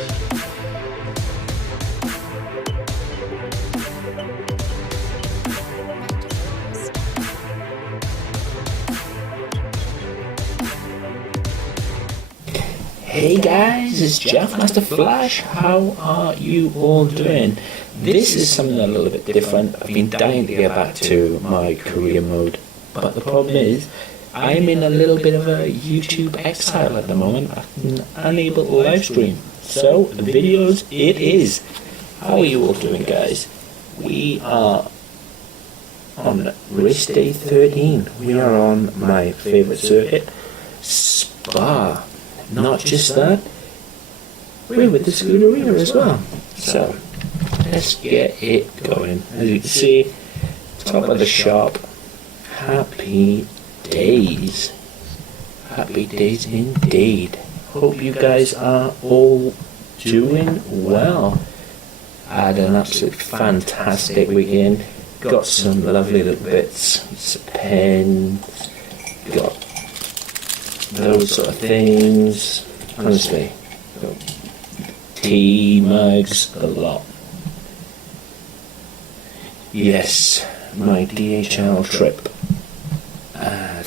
Hey guys, it's Jeff Master Flash. How are you all doing? This is something a little bit different. I've been dying to get back to my career mode, but the problem is I'm in a little bit of a YouTube exile at the moment. I'm unable to live stream. So, videos it is. How are you all doing, guys? We are on race day 13. We are on my favourite circuit, Spa. Not just that, we're with the Scuderia as well. So, let's get it going. As you can see, top of the shop. Happy days. Happy days indeed. Hope you guys are all doing well. I had an absolute fantastic weekend. Got some lovely little bits. Some pens. Got those sort of things. Honestly, tea, mugs, a lot. Yes, my DHL trip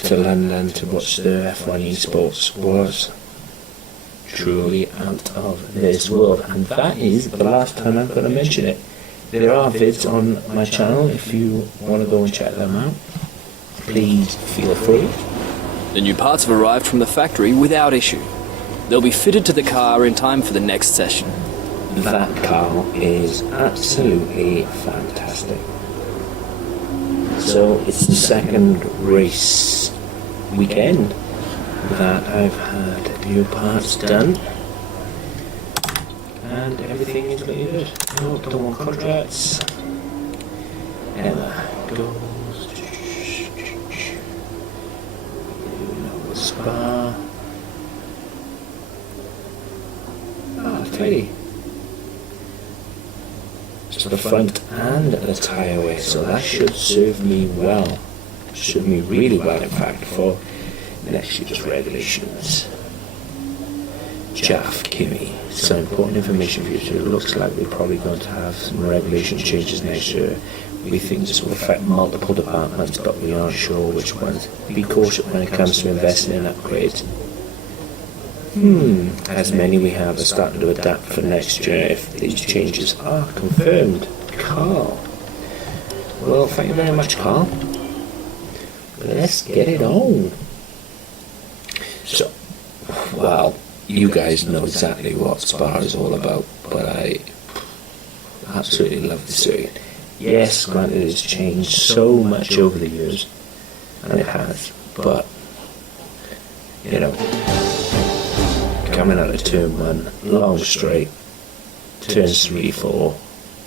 to London to watch the F1 esports was truly out of this world, and that is the last time I'm going to mention it. There are vids on my channel if you want to go and check them out. Please feel free. The new parts have arrived from the factory without issue. They'll be fitted to the car in time for the next session. That car is absolutely fantastic. So it's the second race weekend that I've had new parts done, and everything is looking good. No, don't want contracts. Emma goes. Spa. Tidy. So the front and the tyre, so that should serve me well. Serve me really well, in fact, for next year's regulations. Jaff Kimmy. Some important information for you. So it looks like we're probably going to have some regulation changes next year. We think this will affect multiple departments, but we aren't sure which ones. Be cautious when it comes to investing in upgrades. As many we have are starting to adapt for next year if these changes are confirmed. Carl. Well, thank you very much, Carl. Let's get it on. So, well, you guys know exactly what Spa is all about, but I absolutely love the circuit. Yes, granted, it's changed so much over the years, and it has, but, you know, coming out of turn 1, long straight, turns 3, 4.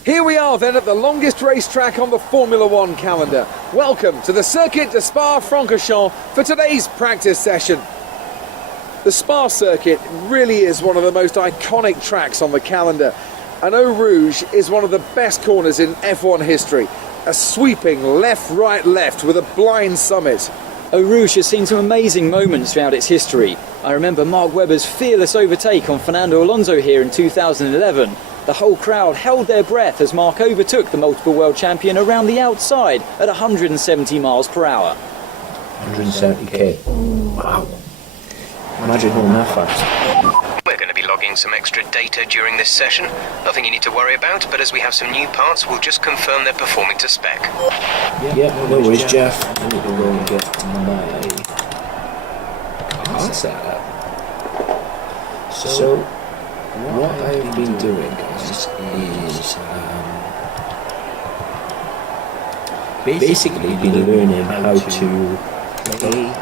Here we are then at the longest racetrack on the Formula One calendar. Welcome to the Circuit de SPA-Francorchamp for today's practice session. The Spa circuit really is one of the most iconic tracks on the calendar, and Eau Rouge is one of the best corners in F1 history. A sweeping left-right left with a blind summit. Eau Rouge has seen some amazing moments throughout its history. I remember Mark Webber's fearless overtake on Fernando Alonso here in 2011. The whole crowd held their breath as Mark overtook the multiple world champion around the outside at 170 miles per hour. 170k. Wow. Imagine going that fast. We're going to be logging some extra data during this session. Nothing you need to worry about, but as we have some new parts, we'll just confirm they're performing to spec. Yeah, no worries, Jeff. I need to go and get my car set up. So, what I've been doing, guys, is basically been learning how to play.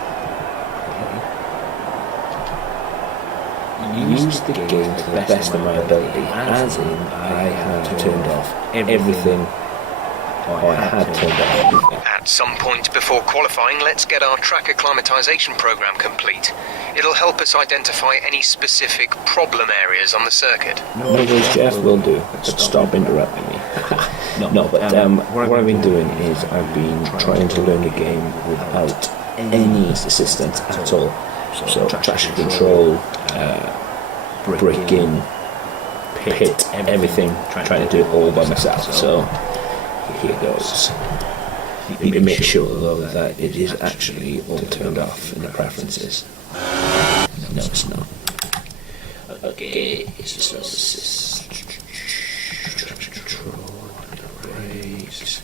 Use the game to the best of my ability, as in I have turned off everything I had turned off. At some point before qualifying, let's get our track acclimatization program complete. It'll help us identify any specific problem areas on the circuit. No worries, Jeff, will do. Stop interrupting me. No, but what I've been doing is I've been trying to learn the game without any assistance at all. So traction control, braking, hit everything trying to do it all by myself. So here goes. Make sure though that it is actually all turned off in the preferences. No, it's not. Okay, so this is traction control, brakes,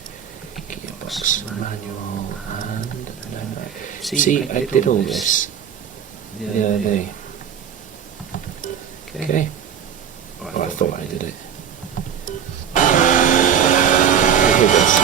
gearbox manual, and see, I did all this the other day. Okay. Well, I thought I did it. Here goes.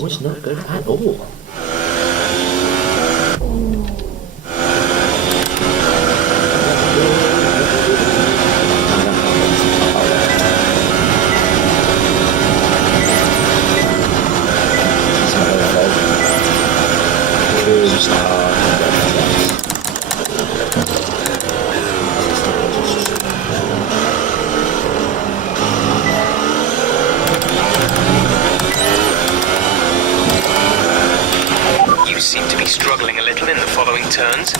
Was not good at all. Seem to be struggling a little in the following turns.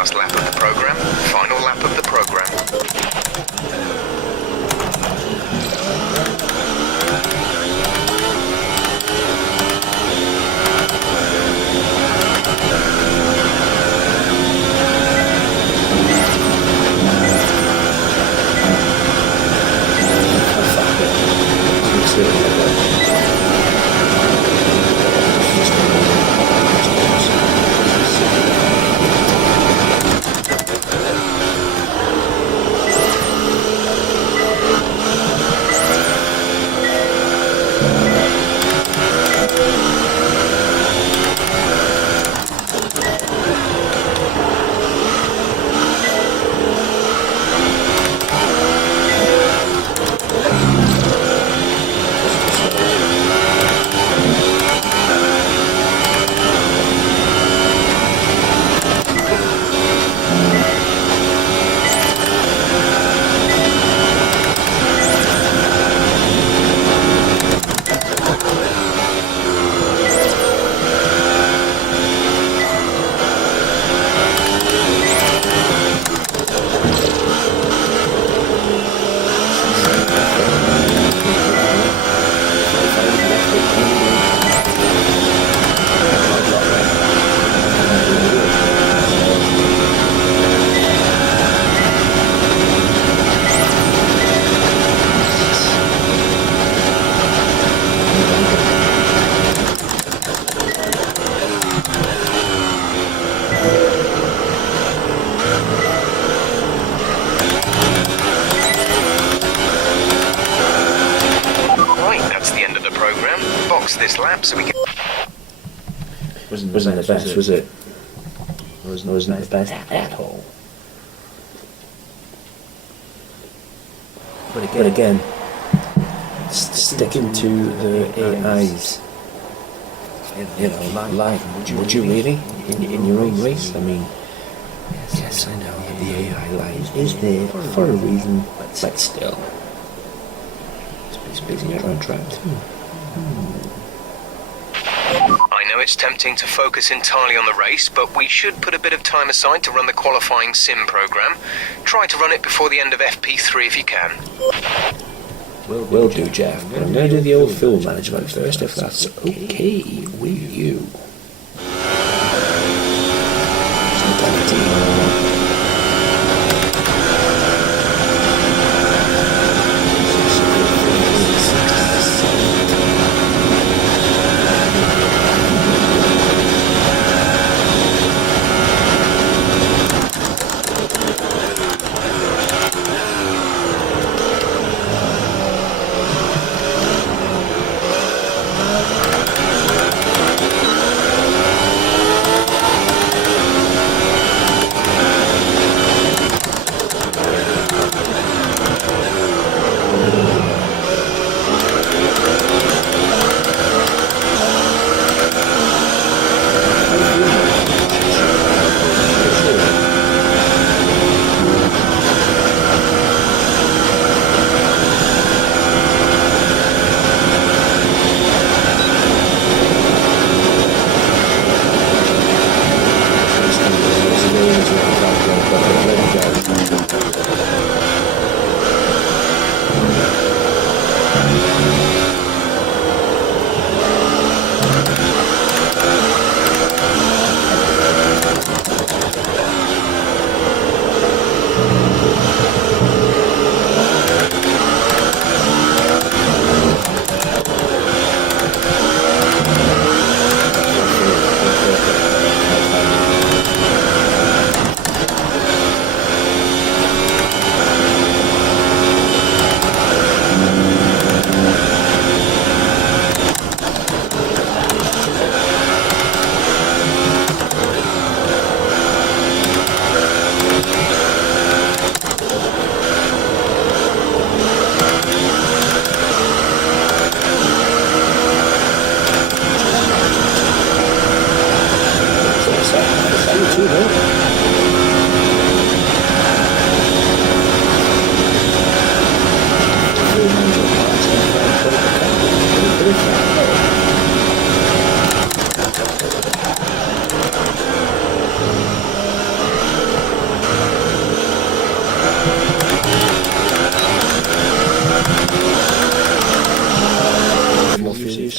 Last lap of the program, final lap of the program. This lap so we can... Wasn't the best, was it? Wasn't the best at all. But again, sticking to the AIs, you know, like, would you really in your own race? I mean, yes, I know that the AI line is there for a reason, but still, it's busy your own track too. I know it's tempting to focus entirely on the race, but we should put a bit of time aside to run the qualifying sim program. Try to run it before the end of FP3 if you can. Will do, Jeff, but I'm going to do the old fuel management first, if that's okay with you.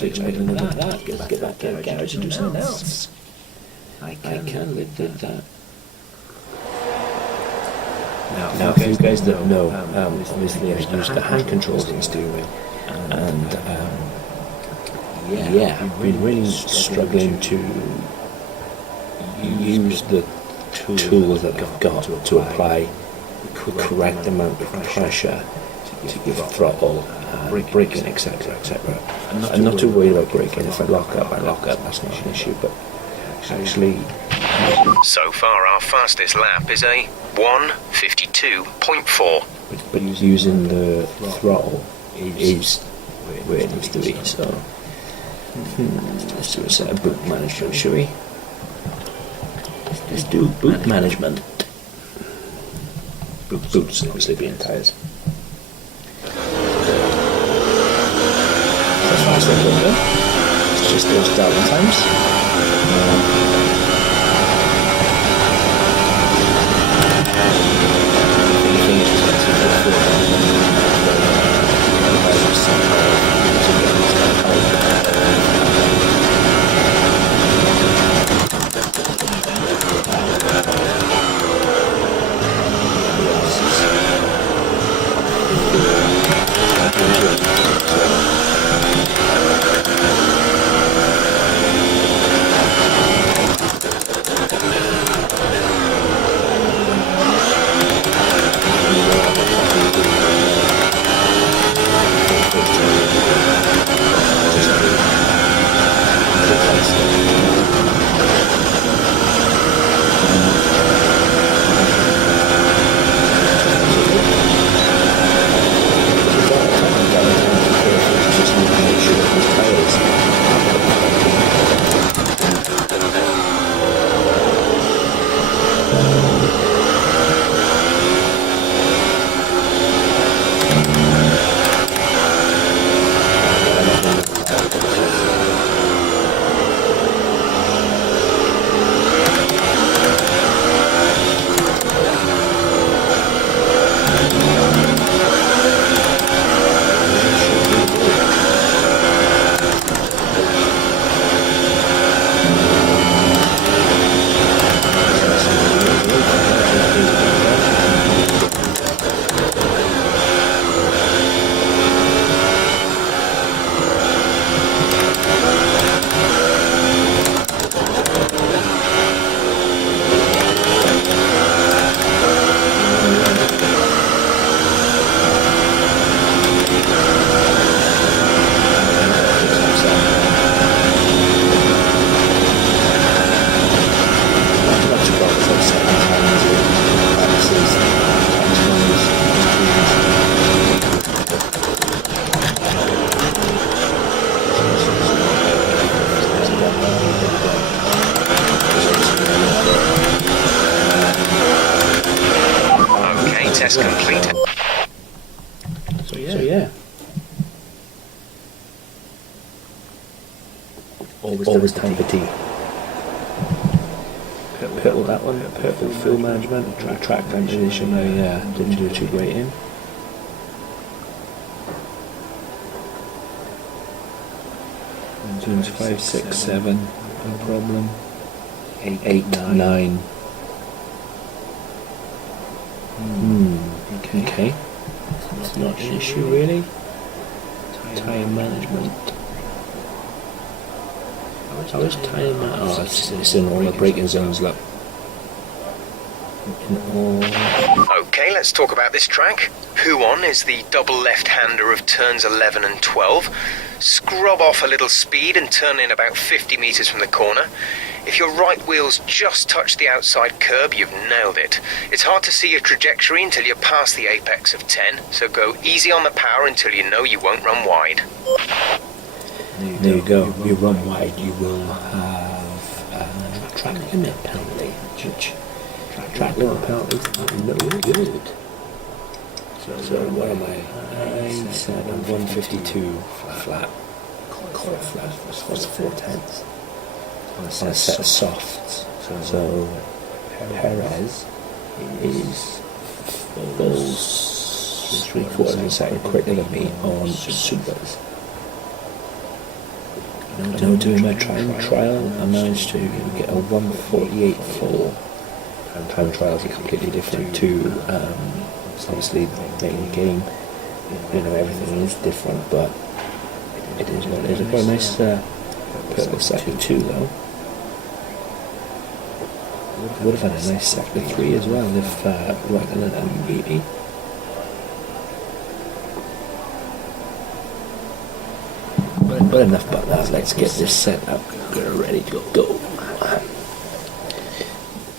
exciting than that. Get that garage and do something else. I can live with that. Now, for you guys that know, obviously I use the hand controls in the steering wheel, and I've been really struggling to use the tools that I've got to apply the correct amount of pressure to give throttle, braking, etc. I'm not too worried about braking. If I lock up, that's not an issue, but actually... So far, our fastest lap is a 1:52.4. But using the throttle is where it needs to be, so... let's do a set of boot management, shall we? Let's do boot management. Boots, obviously being tyres. That's fast like that. It's just those starting times. Test complete. So yeah. Always time for tea. Purple that one. Purple fuel management. Track ventilation. Didn't do too great in. Zones 5, 6, 7. No problem. 8, 9. Okay. It's not an issue really. Tyre management. How is tyre management? Oh, it's in all the braking zones, look. Okay, let's talk about this track. Huon is the double left-hander of turns 11 and 12. Scrub off a little speed and turn in about 50 metres from the corner. If your right wheels just touch the outside curb, you've nailed it. It's hard to see your trajectory until you're past the apex of 10, so go easy on the power until you know you won't run wide. There you go. You run wide, you will have a track limit penalty. Track limit penalty is not good. So what am I? I said I'm 152 flat. Call it flat. What's 4/10? On a set of softs. So Perez is full 3/4 of a second quicker than me on supers. I know during my time trial I managed to get a 1:48.4. Time trials are completely different to obviously the main game. You know, everything is different, but it is what it is. I've got a nice purple sector 2 though. Would have had a nice sector 3 as well if Raikkonen and maybe. But enough about that, let's get this set up. We're ready to go.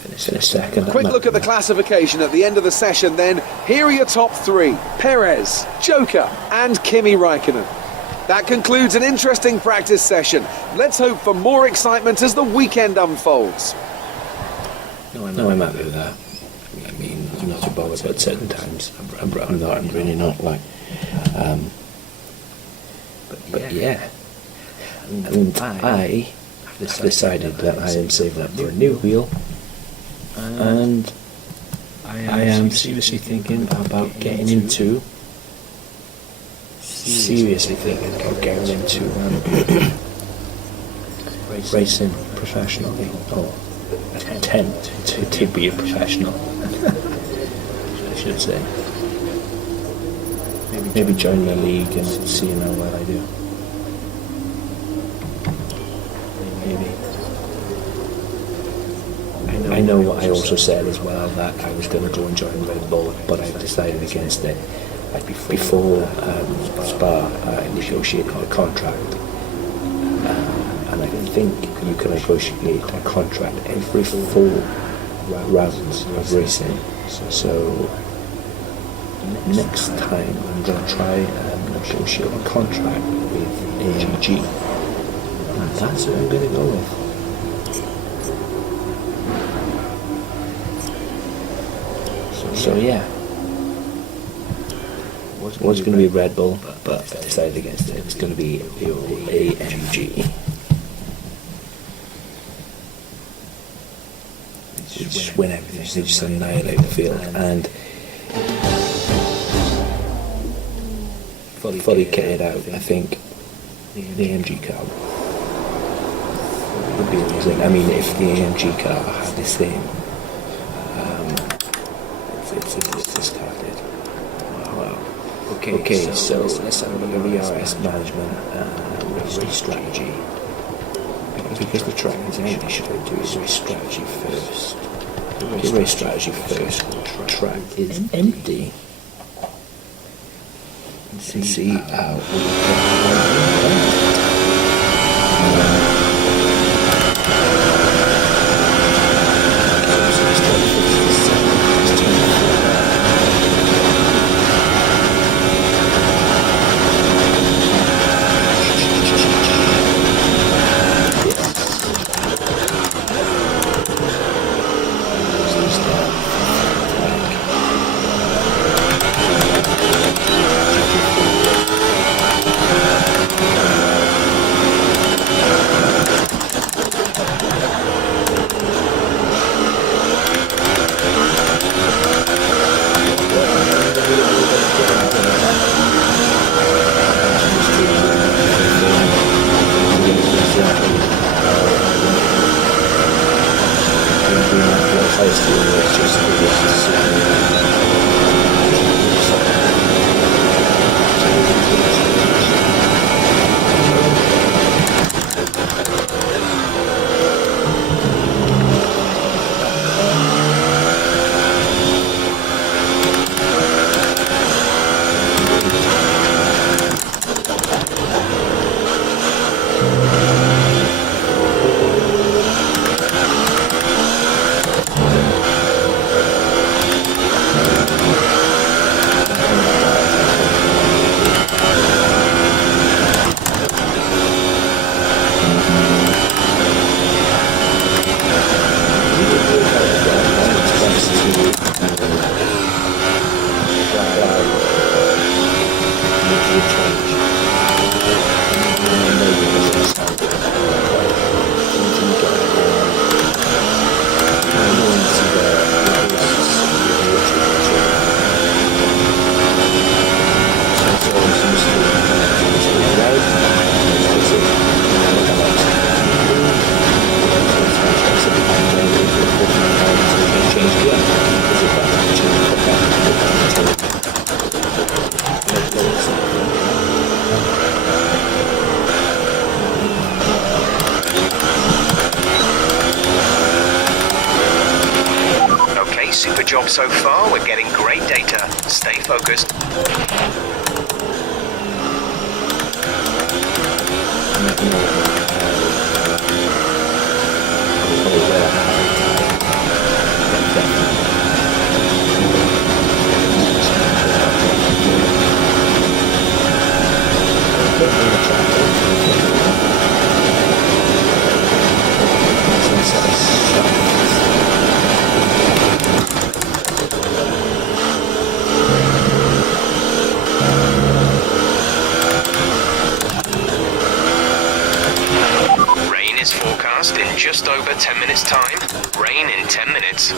Finish in a second. Quick look at the classification at the end of the session then. Here are your top 3. Perez, Joker and Kimi Raikkonen. That concludes an interesting practice session. Let's hope for more excitement as the weekend unfolds. No, I'm happy with that. I mean, I'm not too bothered at certain times. I'm really not like. But yeah. And I have decided that I am saving up for a new wheel, and I am seriously thinking about getting into racing professionally, or attempt to be a professional. I should say. Maybe join the league and see how well I do. Maybe. I know I also said as well that I was going to go and join Red Bull, but I decided against it. Like before Spa, I negotiated a contract, and I think you can negotiate a contract every 4 rounds of racing. So next time I'm going to try and negotiate a contract with AMG, and that's what I'm going to go with. So yeah, it was going to be Red Bull, but I decided against it. It's going to be AMG. They just win everything. They just annihilate the field, and fully kitted out. I think the AMG car would be amazing. I mean, if the AMG car had the same, it's discarded. Wow. Okay, so let's have a look at VRS management and race strategy. Because the track is empty, should I do race strategy first? Race strategy first. The track is empty. See how super job so far. We're getting great data. Stay focused. Rain is forecast in just over 10 minutes time. Rain in 10 minutes.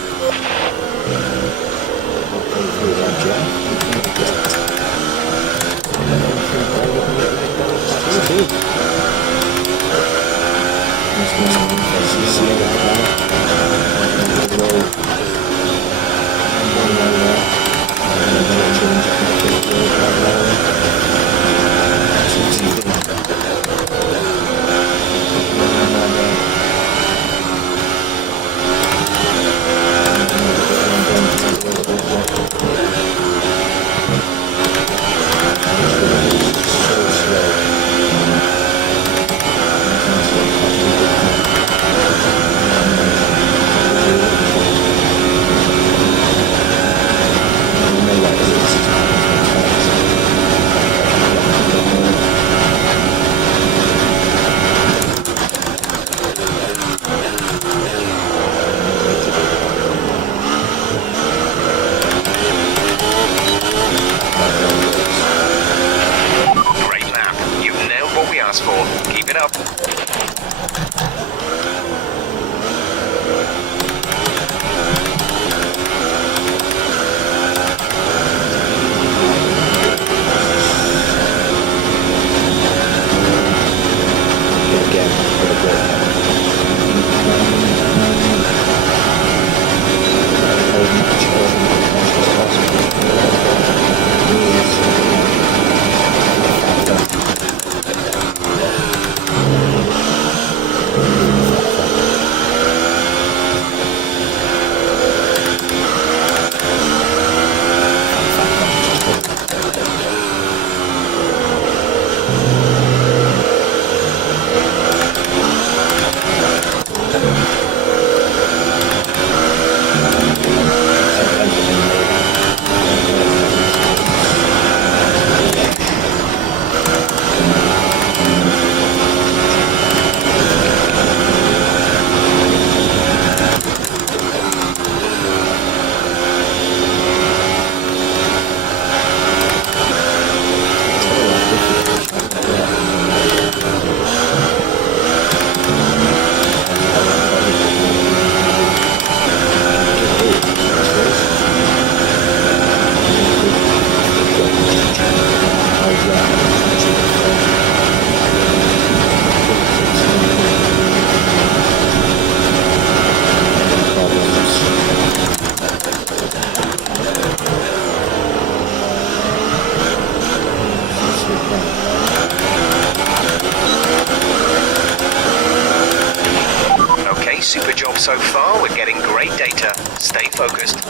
For. Keep it up. Super job so far. We're getting great data. Stay focused.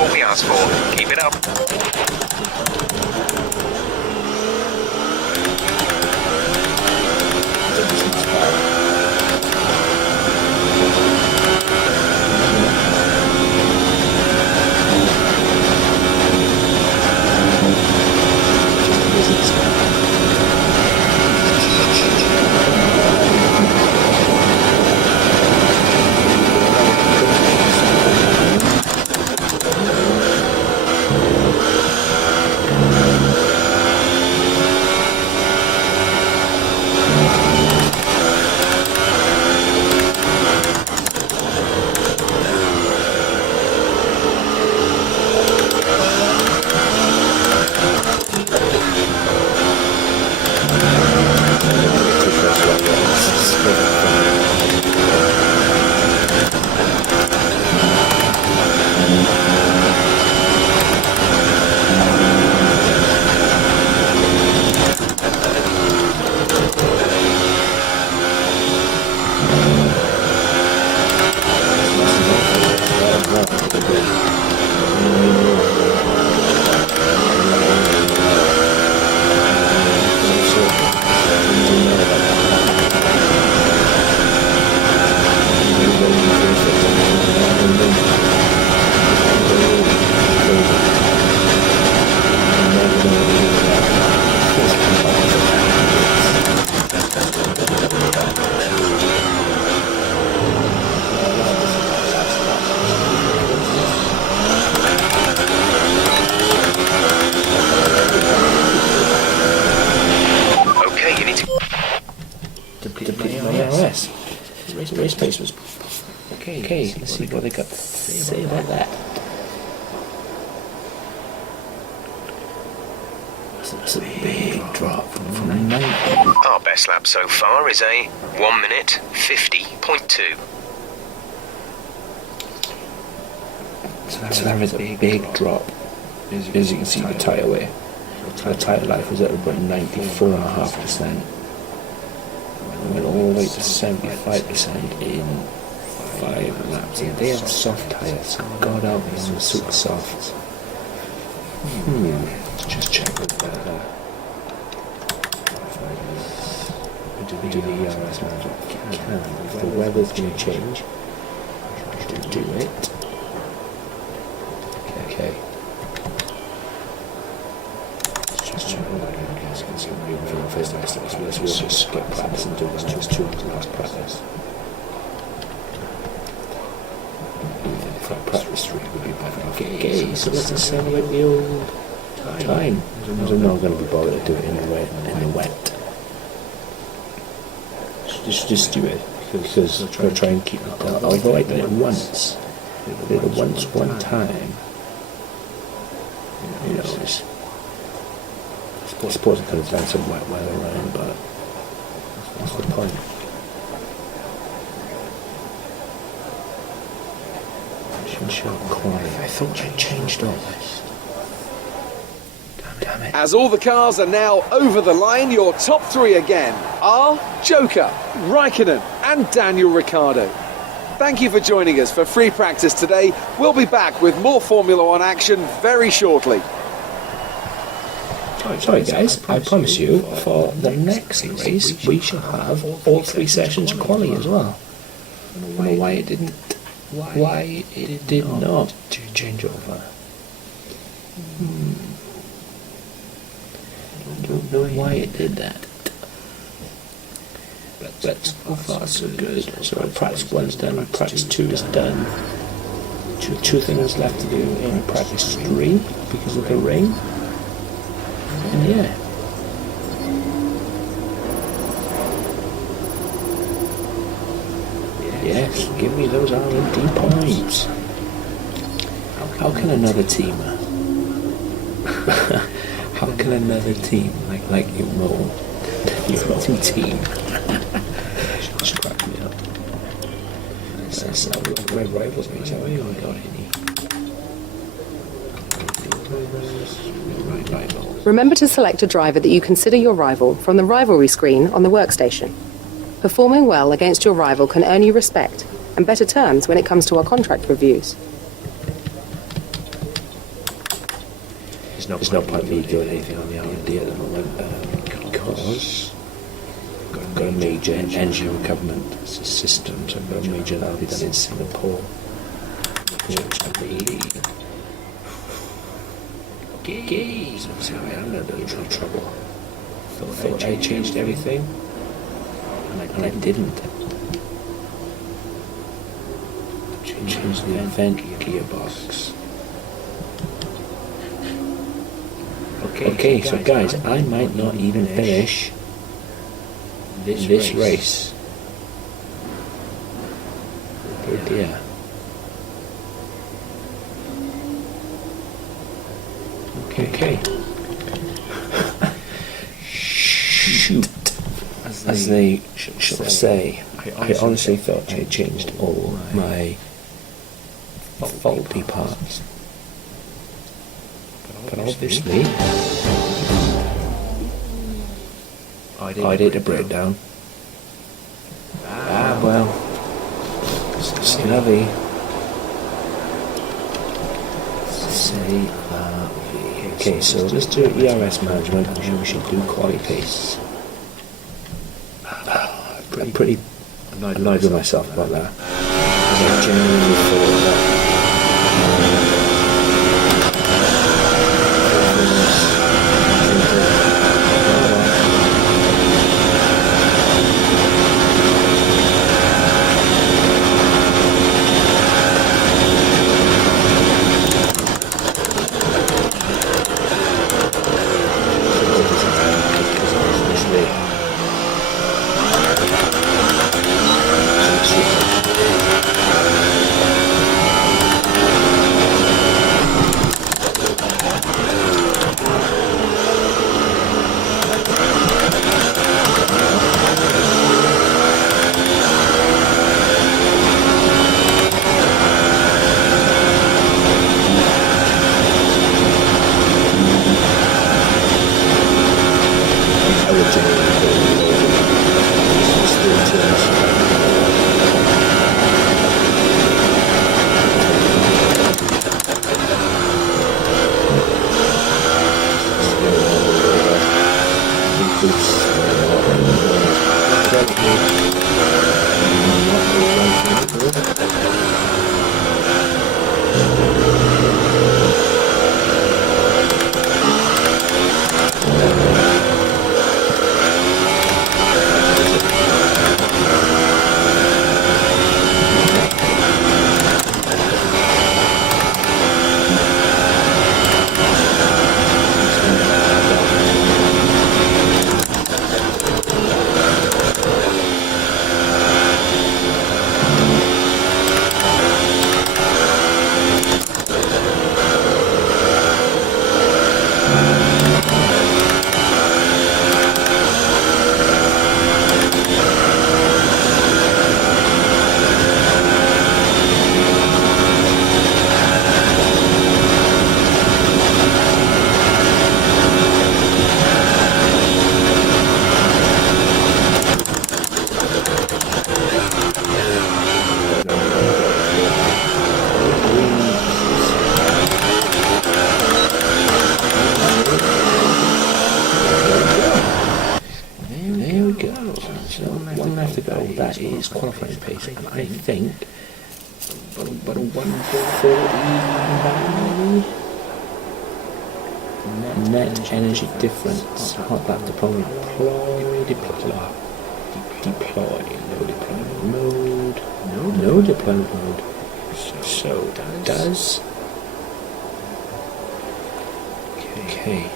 what we asked for. Keep it up. Race pace was okay. Let's see what they got to say about that. That's a big drop from 90. Our best lap so far is a 1 minute 50.2. So that is a big drop. As you can see, the tyre wear. The tyre life was at about 94.5%. Went all the way to 75% in 5 laps. And they have soft tyres. God help me, they were super soft. Just check with we do the ERS manager. If the weather's going to change, do it. Okay. Just check with that. First let's just skip practice and do this two last practice. If I practice 3 would be better. Okay, so let's accelerate the old time. I'm not going to be bothered to do it in the wet. Just do it because I'm going to try and keep it down. Although I did it once. I did it once one time. You know, it's I suppose it could have done some wet weather around, but what's the point? I thought I changed all this. Damn it. As all the cars are now over the line, your top 3 again are Joker, Raikkonen and Daniel Ricciardo. Thank you for joining us for free practice today. We'll be back with more Formula 1 action very shortly. Sorry guys, I promise you, for the next race we shall have all 3 sessions of quali as well. I don't know why it did not change over. I don't know why it did that. But so far so good. So practice 1's done, practice 2 is done. Two things left to do in practice 3 because of the rain. And yeah. Yes, give me those R&D points. How can another team how can another team like your own team just crack me up? That's red rivals me, so we haven't got any. Remember to select a driver that you consider your rival from the rivalry screen on the workstation. Performing well against your rival can earn you respect and better terms when it comes to our contract reviews. there's no point me doing anything on the R&D at the moment because I've got a major engine recoverment system, so I've got a major that'll be done in Singapore, which I believe. Okay, so I had a little bit of trouble. Thought I changed everything, and I didn't. Change the event gearbox. Okay, so guys, I might not even finish this race. Oh dear. Okay. Shoot. As they shall say, I honestly thought I changed all my faulty parts. But obviously, I did a breakdown. Well, Snubby. Okay, so let's do ERS management, and we should do quality pace. I'm pretty annoyed with myself about that. I genuinely thought that is qualifying pace, and I think but a 149 net energy difference. Hot lap deployment, deploy, no deployment mode. So does okay.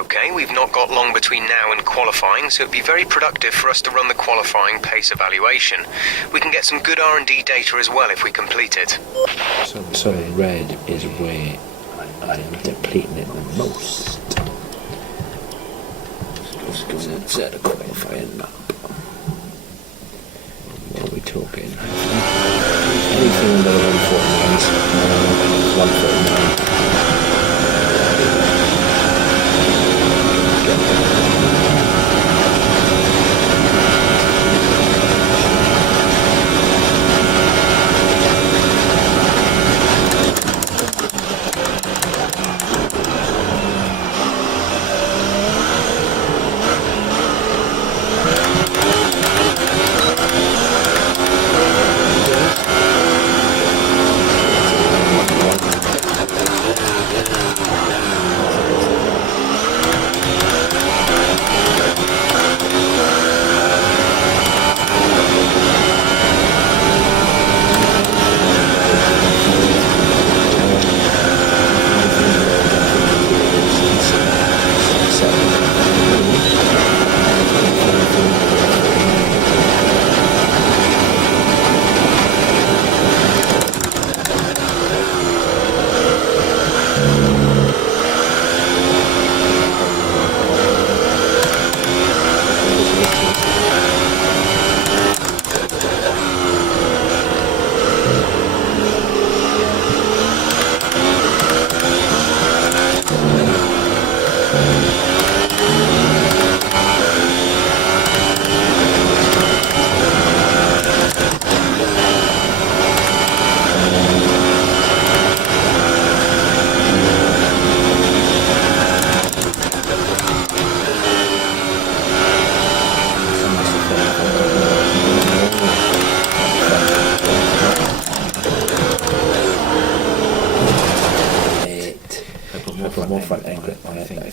Okay, we've not got long between now and qualifying, so it'd be very productive for us to run the qualifying pace evaluation. We can get some good R&D data as well if we complete it. So red is where I am depleting it the most. Let's go and set a qualifying map. What are we talking? Anything under 149.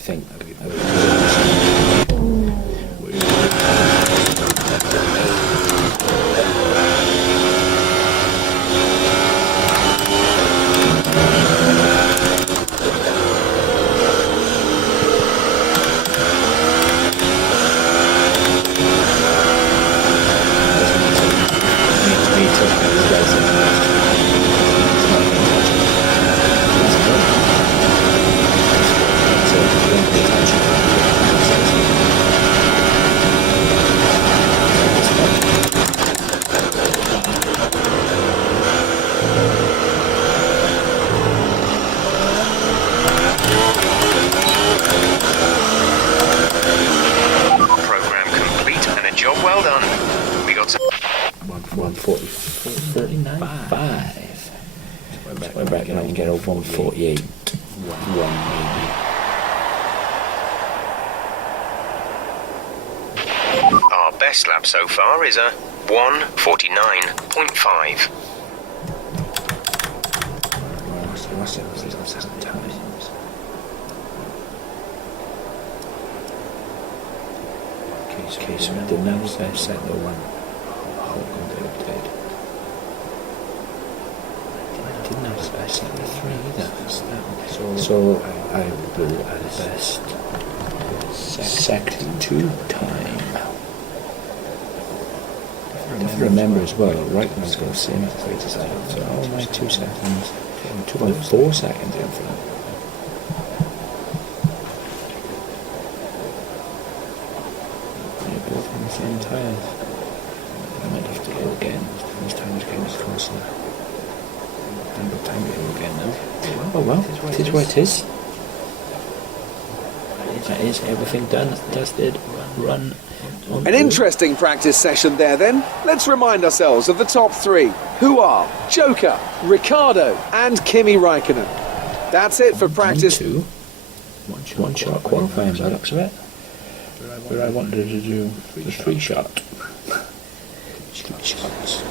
think. Program complete and a job well done. We got some 145. We're back now and get over 148. One maybe. Our best lap so far is a 1:49.5. What's it? Okay, so we didn't have set the one. Holcomb did update. I didn't have set the 3 either. So I will at best second 2 time. If you remember as well, right one's got the same accelerator as I have, so how am I 2 seconds? 2.4 seconds in front. They're both on the same tyres. I might have to go again. This time is getting us closer. I've got time to go again now. Oh well, it is what it is. That is everything done, dusted, run. An interesting practice session there then. Let's remind ourselves of the top 3, who are Joker, Ricciardo and Kimi Raikkonen. That's it for practice. One shot qualifying by the looks of it. Where I wanted to do the 3 shot. 3 shots.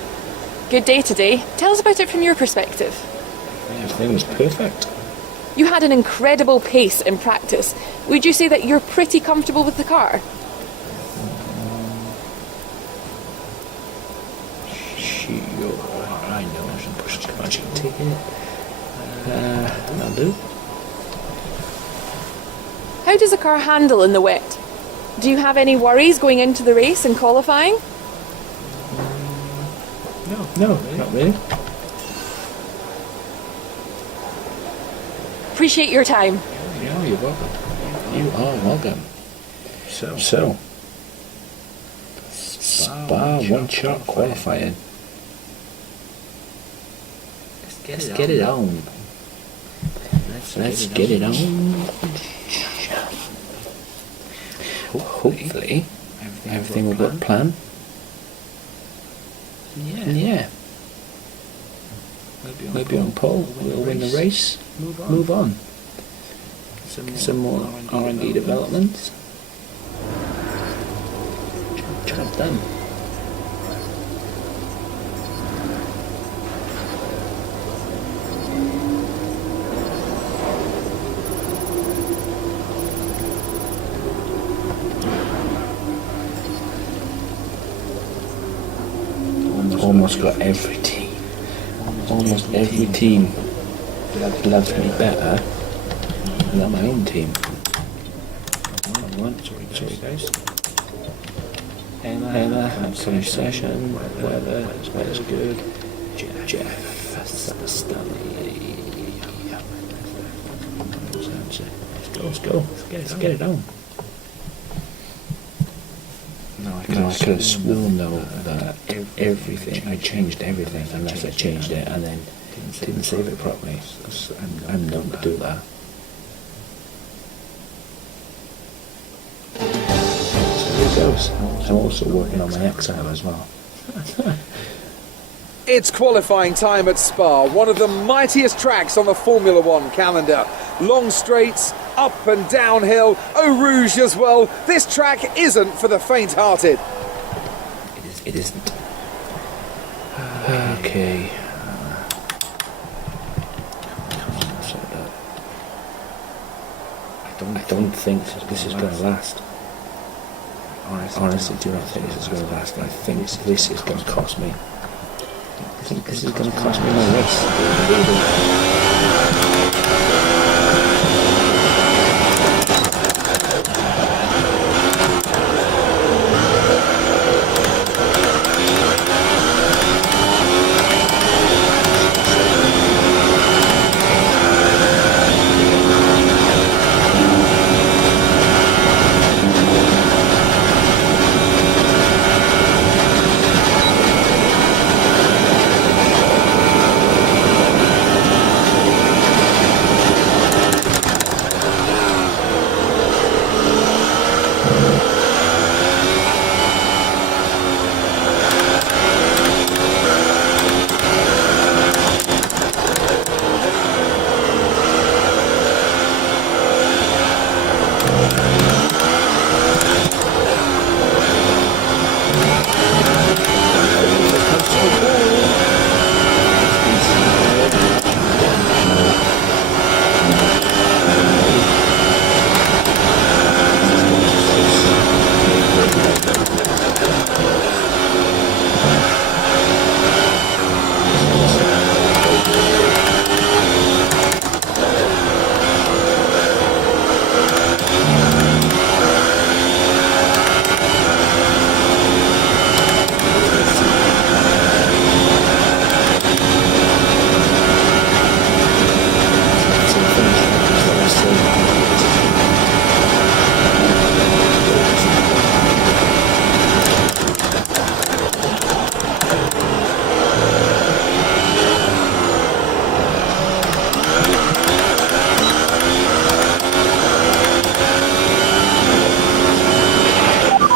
Good day today. Tell us about it from your perspective. Everything was perfect. You had an incredible pace in practice. Would you say that you're pretty comfortable with the car? Sure, I know I shouldn't push too much into it. I'll do. How does a car handle in the wet? Do you have any worries going into the race and qualifying? No, not really. Appreciate your time. No, you're welcome. You are welcome. So Spa 1 shot qualifying. Let's get it on. Let's get it on. Hopefully, everything will go to plan. Yeah. We'll be on pole. We'll win the race. Move on. Some more R&D developments. Job done. Almost got every team. Almost every team that loves me better than my own team. Sorry guys. Emma, finished session. Weather's good. Jeff, that's the study. Let's go. Let's get it on. I could have sworn though that everything, I changed everything unless I changed it and then didn't save it properly. I'm known to do that. So there it goes. I'm also working on my Exile as well. It's qualifying time at Spa, one of the mightiest tracks on the Formula One calendar. Long straights, up and downhill, Eau Rouge as well. This track isn't for the faint-hearted. It isn't. Okay. don't think this is going to last. Honestly, do not think this is going to last. I think this is going to cost me. I think this is going to cost me my race.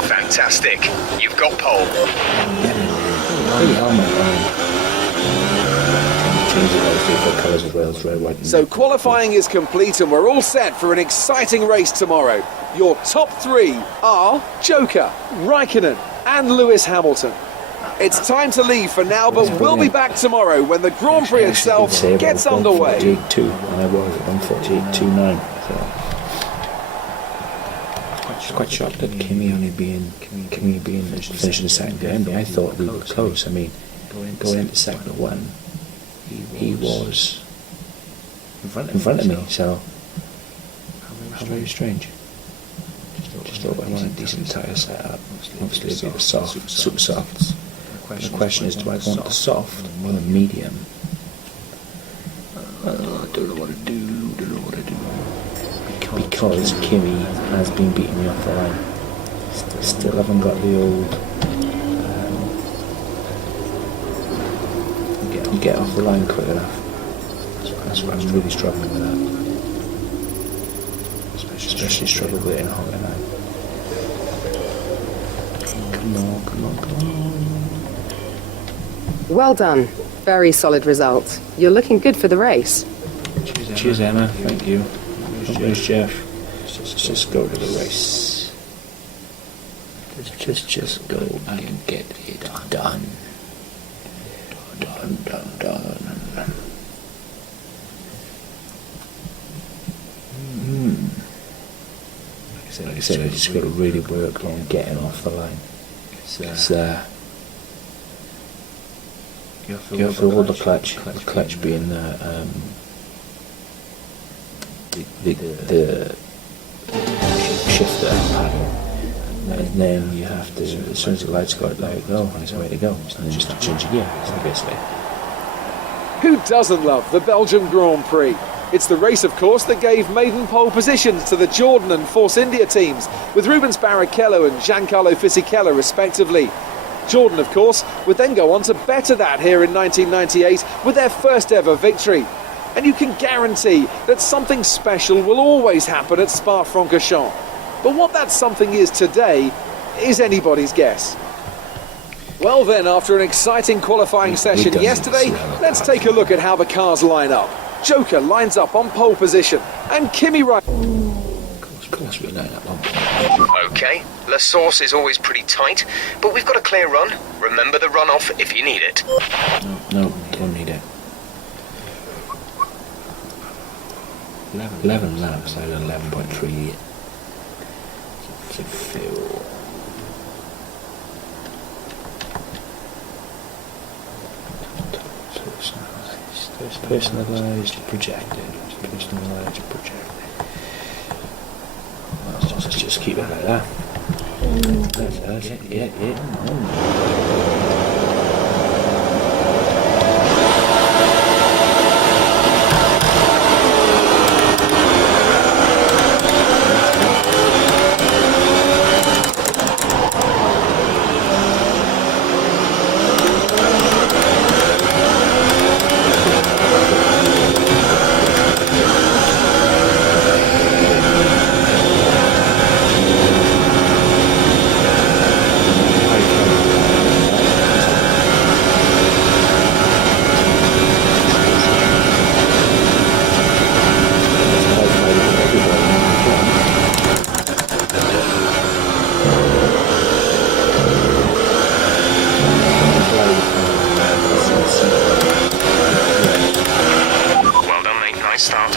Fantastic. You've got pole. So qualifying is complete and we're all set for an exciting race tomorrow. Your top three are Joker, Raikkonen and Lewis Hamilton. It's time to leave for now, but we'll be back tomorrow when the Grand Prix itself gets underway. 148.2 and I was at 148.29. So quite shocked at Kimi being finishing second behind me. I thought we were close. I mean, going into second one, he was in front of me. So how very strange. Just thought I wanted a decent tyre setup. Obviously, it'd be the soft, super softs. The question is, do I want the soft or the medium? I don't know what to do. Because Kimi has been beating me off the line. Still haven't got the old get off the line quick enough. That's what I'm really struggling with that. Especially struggle with it in Hungary. Come on. Well done. Very solid result. You're looking good for the race. Cheers, Emma. Thank you. Where's Jeff? Let's just go to the race. Just go and get it done. Done. Like I said, I just got to really work on getting off the line. You have to hold the clutch being the shifter paddle, and then you have to, as soon as the lights go, there you go, there's a way to go, and then just change gear, obviously. Who doesn't love the Belgian Grand Prix? It's the race, of course, that gave maiden pole positions to the Jordan and Force India teams, with Rubens Barrichello and Giancarlo Fisichella respectively. Jordan, of course, would then go on to better that here in 1998 with their first ever victory. And you can guarantee that something special will always happen at SPA-Francorchamp. But what that something is today is anybody's guess. Well then, after an exciting qualifying session yesterday, let's take a look at how the cars line up. Joker lines up on pole position, and Kimi Raikkonen. Of course we line up on Okay, La Source is always pretty tight, but we've got a clear run. Remember the runoff if you need it. No, don't need it. 11 laps out of 11.3 to fill. Personalised projected. Personalised projected. Let's just keep it like that. That's it. Yeah. Well done, mate. Nice start.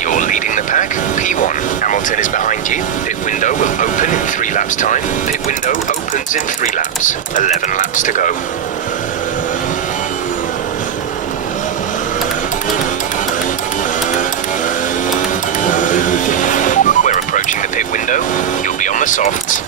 You're leading the pack. P1. Hamilton is behind you. Pit window will open in 3 laps' time. Pit window opens in 3 laps. 11 laps to go. We're approaching the pit window. You'll be on the softs.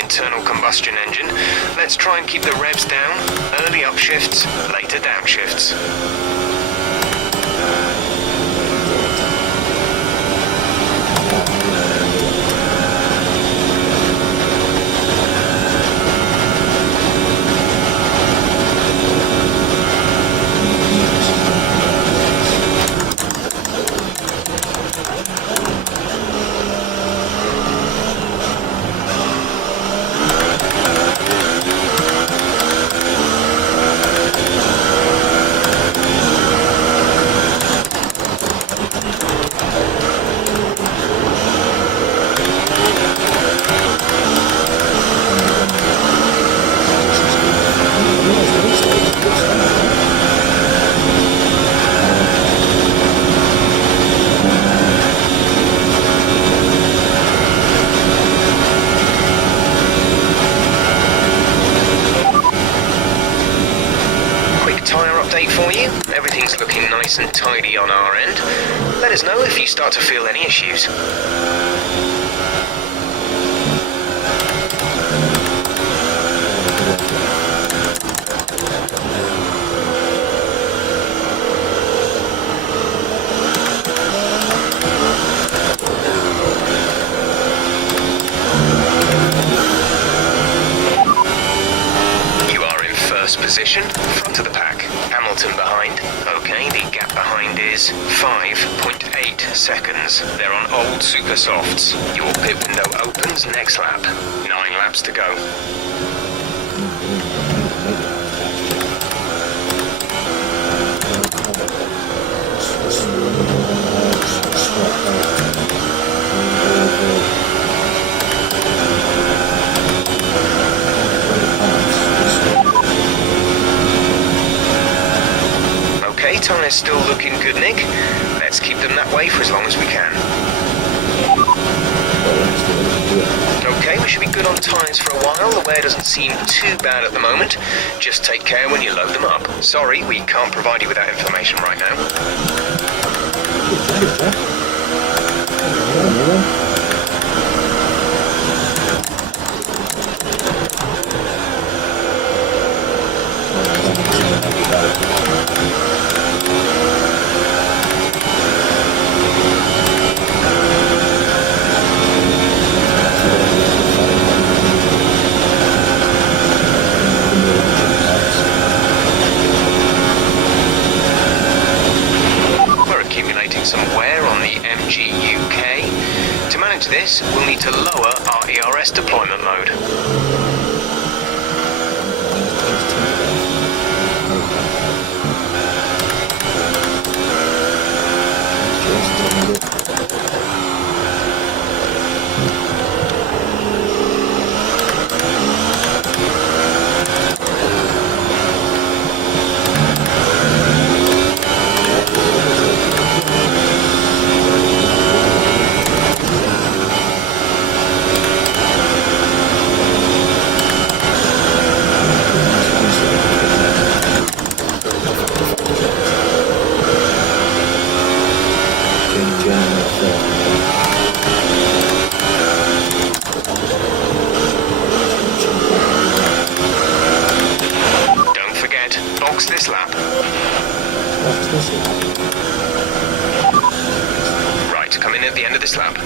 Internal combustion engine. Let's try and keep the revs down. Early upshifts, later downshifts. For you. Everything's looking nice and tidy on our end. Let us know if you start to feel any issues. first position, front of the pack. Hamilton behind. Okay, the gap behind is 5.8 seconds. They're on old super softs. Your pit window opens next lap. 9 laps to go. Okay, tyres still looking good, Nick. Let's keep them that way for as long as we can. Okay, we should be good on tyres for a while. The wear doesn't seem too bad at the moment. Just take care when you load them up. Sorry, we can't provide you with that information right now. Some wear on the MGUK. To manage this, we'll need to lower our ERS deployment mode. Don't forget, box this lap. Right, come in at the end of this lap.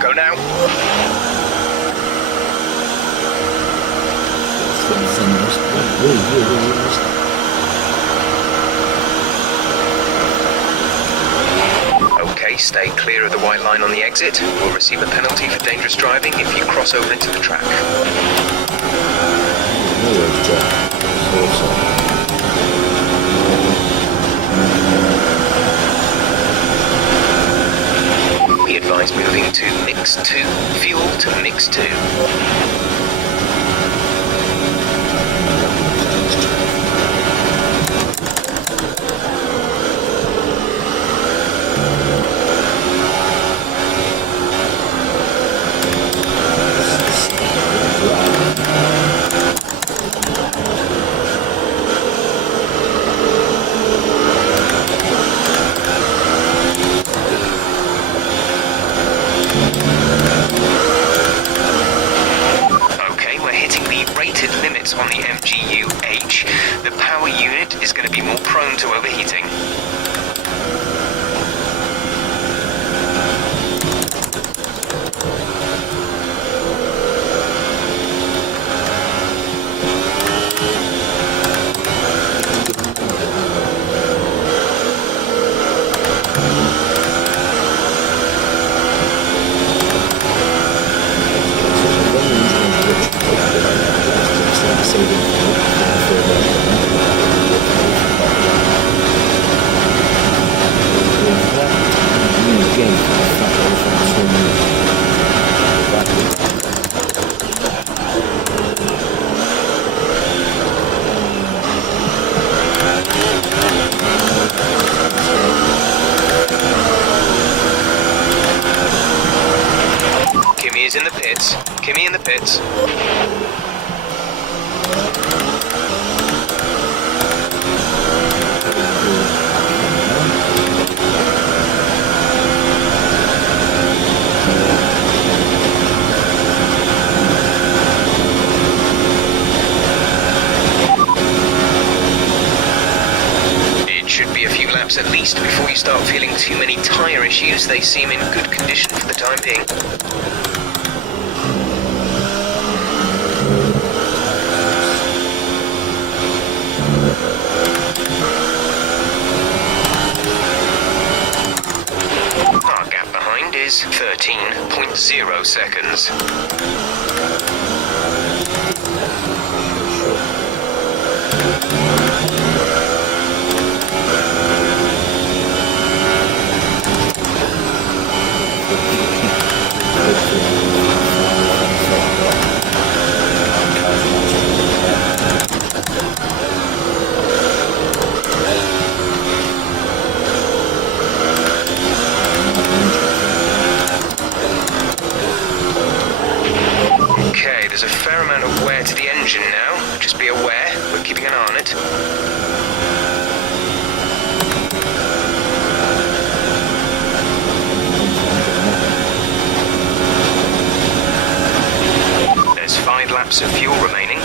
Go now. Okay, stay clear of the white line on the exit. We'll receive a penalty for dangerous driving if you cross over into the track. We advise moving to mix 2, fuel to mix 2. On the MGU-H, the power unit is going to be more prone to overheating. Kimmy in the pits. too many tyre issues. They seem in good condition for the time being. Our gap behind is 13.0 seconds. Okay, there's a fair amount of wear to the engine now. Just be aware, we're keeping an eye on it. There's 5 laps of fuel remaining.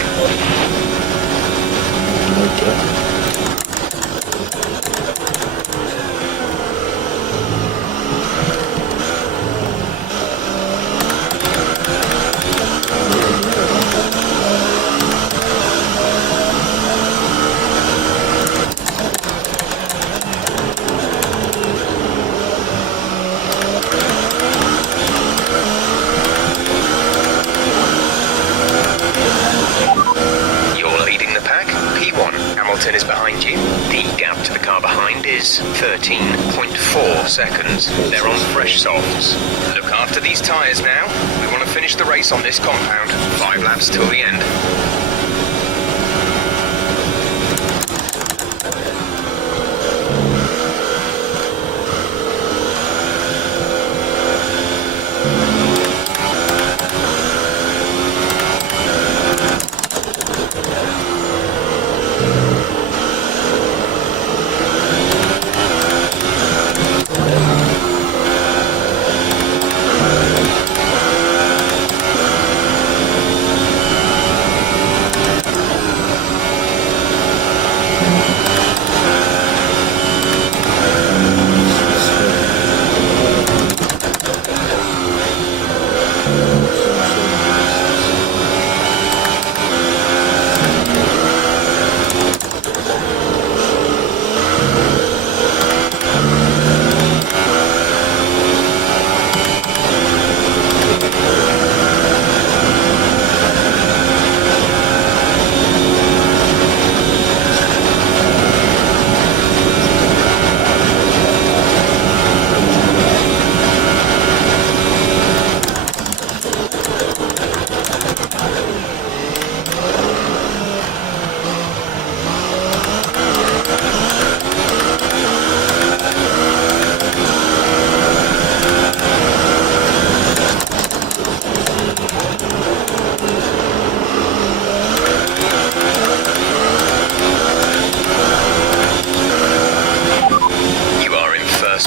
Hamilton is behind you. The gap to the car behind is 13.4 seconds. They're on fresh softs. Look after these tyres now. We want to finish the race on this compound. 5 laps till the end.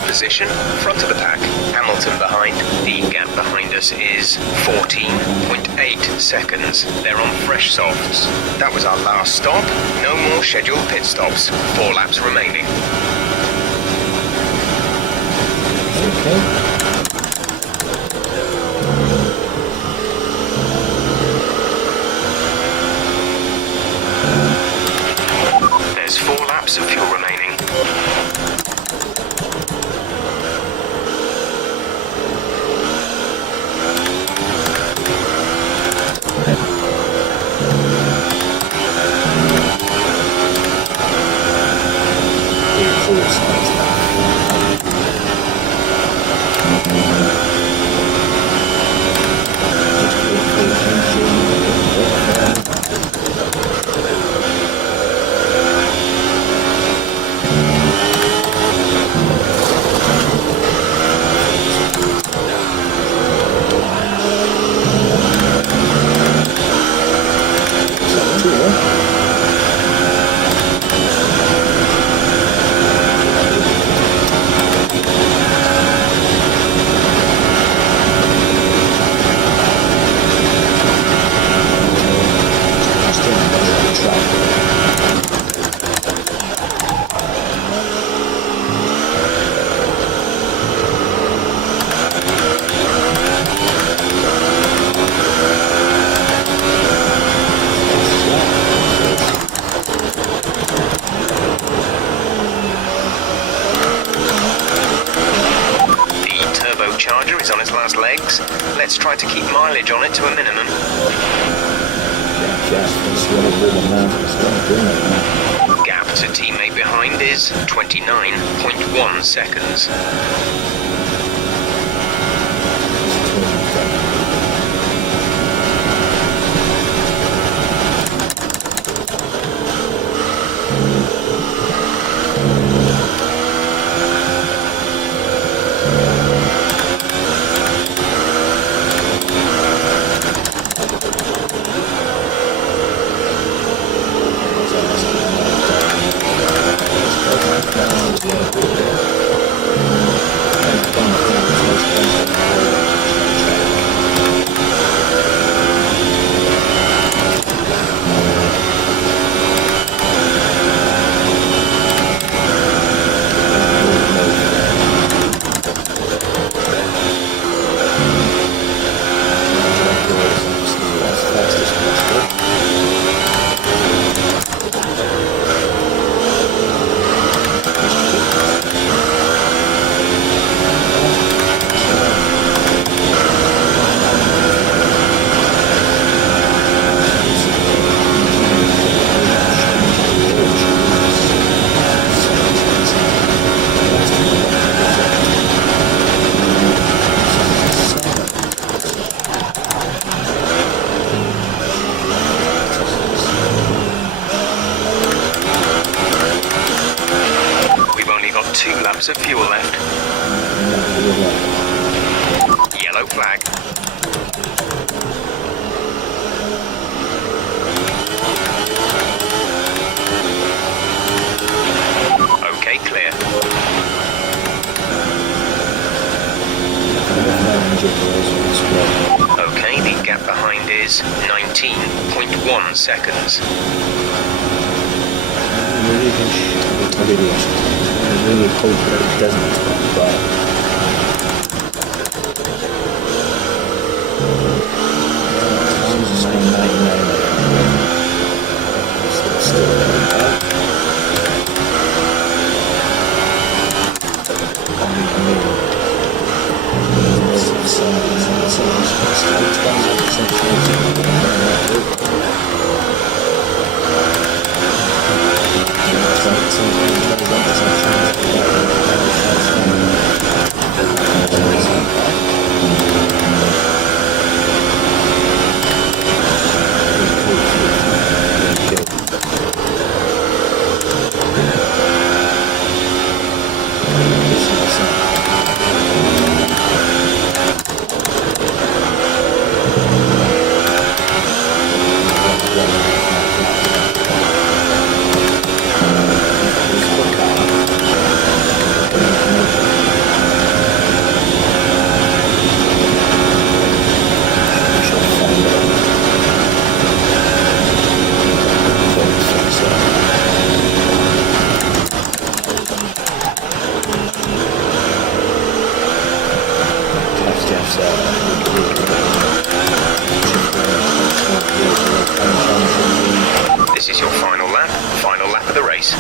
Position, front of the pack, Hamilton behind. The gap behind us is 14.8 seconds. They're on fresh softs. That was our last stop. No more scheduled pit stops. 4 laps remaining. Okay. There's 4 laps of fuel remaining. legs. Let's try to keep mileage on it to a minimum. Gap to teammate behind is 29.1 seconds. Of fuel left. Yellow flag. Okay, clear. Okay, the gap behind is 19.1 seconds. I really hope that it doesn't, but This is your final lap of the race.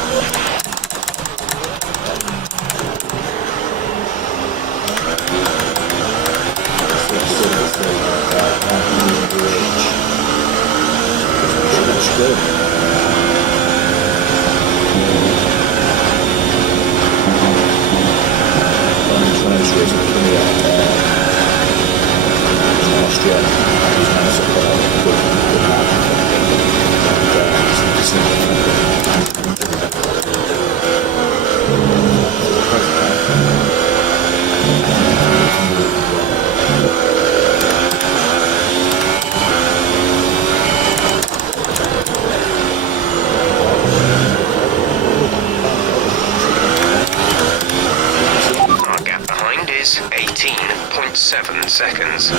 Our gap behind is 18.7 seconds.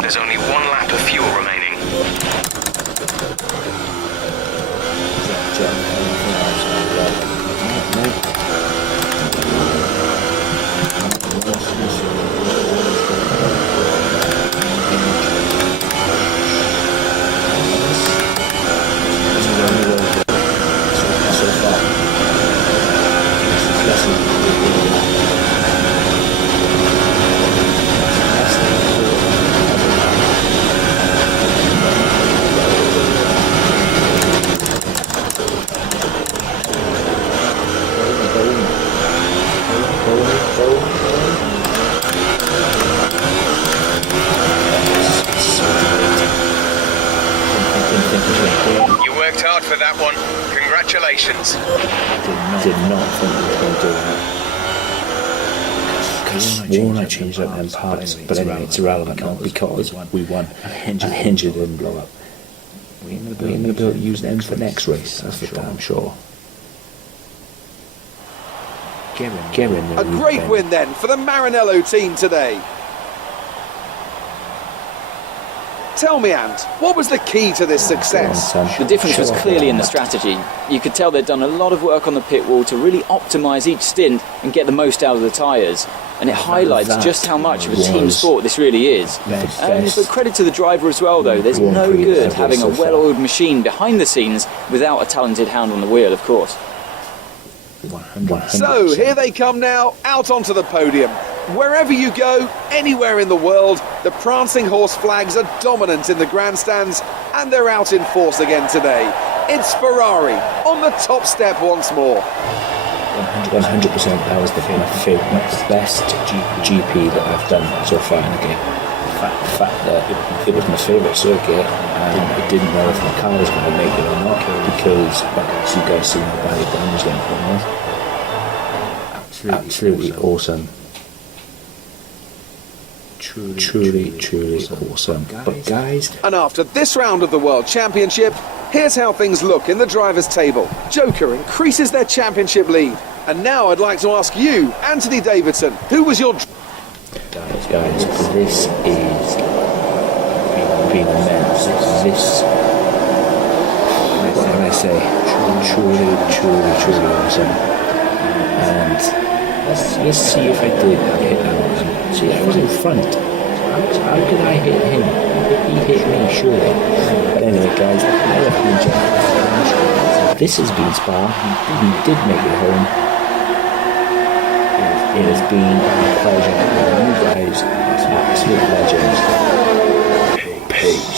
There's only one lap of fuel remaining. You worked hard for that one. Congratulations. Did not think we were going to do that. Warren, I changed up them parts, but anyway, it's irrelevant now because we won. And Hinge didn't blow up. We're going to be able to use them for next race, that's for damn sure. A great win then for the Maranello team today. Tell me, Ant, what was the key to this success? The difference was clearly in the strategy. You could tell they'd done a lot of work on the pit wall to really optimise each stint and get the most out of the tyres. And it highlights just how much of a team sport this really is. But credit to the driver as well, though. There's no good having a well-oiled machine behind the scenes without a talented hand on the wheel, of course. 100%. So here they come now, out onto the podium. Wherever you go, anywhere in the world, the prancing horse flags are dominant in the grandstands, and they're out in force again today. It's Ferrari on the top step once more. 100%. That was my best GP that I've done so far in the game. The fact that it was my favourite circuit, and I didn't know if my car was going to make it or not, because as you guys see how badly damaged them was. Absolutely awesome. Truly awesome. But guys, and after this round of the World Championship, here's how things look in the drivers' table. Joker increases their championship lead. And now I'd like to ask you, Anthony Davidson, who was your... Guys, this is been immense. This, what can I say, truly awesome. And let's see if I did hit him. See, I was in front. How could I hit him? He hit me, surely. But anyway, guys, I recommend this has been Spa. We did make it home. It has been a pleasure. You guys are absolute legends. Peace.